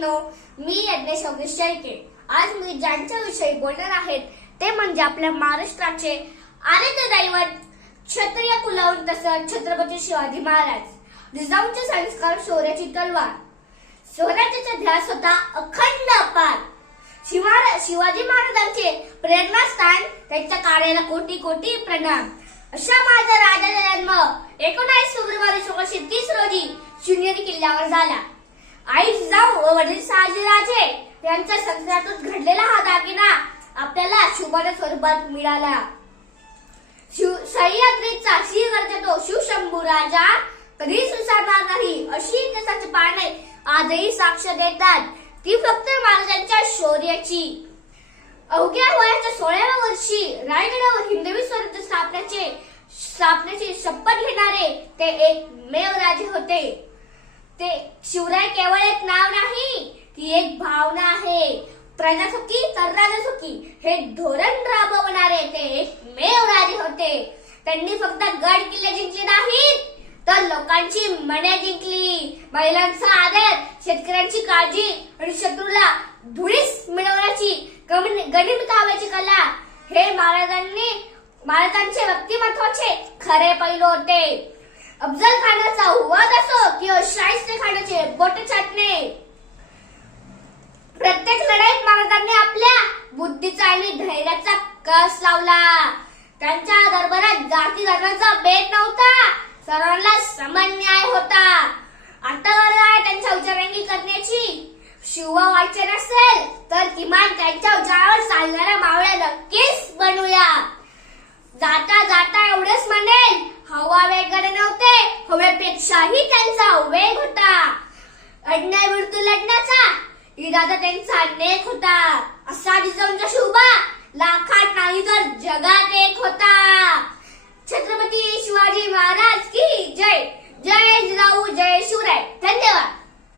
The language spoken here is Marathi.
विद्यार्थ्यांनो, मी यज्ञेश योगेश शेळके. आज मी ज्यांच्या विषयी बोलणार आहेत ते म्हणजे आपल्या महाराष्ट्राचे आराध्य दैवत क्षत्रिय कुलवंत तसंच छत्रपती शिवाजी महाराज. जिजाऊंचे संस्कार, शौर्याची तलवार, स्वराज्याचा ध्यास होता अखंड अपार. शिवाजी महाराजांचे प्रेरणास्थान, त्यांच्या कार्याला कोटी कोटी प्रणाम. अशा माझ्या राजाचा जन्म 19 फेब्रुवारी 1630 रोजी शिवनेरी किल्ल्यावर झाला. आई जिजाऊ व वडील शहाजीराजे यांच्या संसारातून घडलेला हा दागिना आपल्याला शुभाच्या स्वरूपात मिळाला. सह्याद्रीचा सिंह तो शिवशंभू राजा कधी सुसारणार नाही अशी इतिहासाची पाने आजही साक्ष देतात. ती फक्त महाराजांच्या शौर्याची. अवघ्या वयाच्या 16व्या वर्षी रायगडावर हिंदवी स्वराज्य स्थापनेची शपथ घेणारे ते एकमेव राजे होते. ते शिवराय केवळ एक नाव नाही, ती एक भावना आहे. प्रजासुखी तर राजसुखी हे धोरण राबवणारे ते एकमेव राजे होते. त्यांनी फक्त गड किल्ले जिंकले नाहीत तर लोकांची मने जिंकली. महिलांचा आदर, शेतकऱ्यांची काळजी आणि शत्रूला धुळीस मिळवण्याची गणिमतावाची कला हे महाराजांचे व्यक्तिमत्वाचे खरे पैलू होते. अफजल खानाचा वध असो किंवा शाहिस्ते खानाचे बोट छाटणे, प्रत्येक लढाईत महाराजांनी आपल्या बुद्धीचा आणि धैर्याचा कस लावला. त्यांच्या दरबारात जाती धर्माचा भेद नव्हता, सर्वांना समान न्याय होता. आता गरज आहे त्यांच्या विचारांगी करण्याची. शिव व्हायचे नसेल तर किमान त्यांच्या विचारावर चालणाऱ्या मावळ्या नक्कीच बनवूया. जाता जाता एवढेच म्हणेल, हवा वेगाने नव्हते, हवेपेक्षाही त्यांचा वेग होता. अन्यायाविरुद्ध लढण्याचा इरादा त्यांचा नेक होता. असा जिजाऊंचा शुभा लाखात नाही तर जगात एक होता.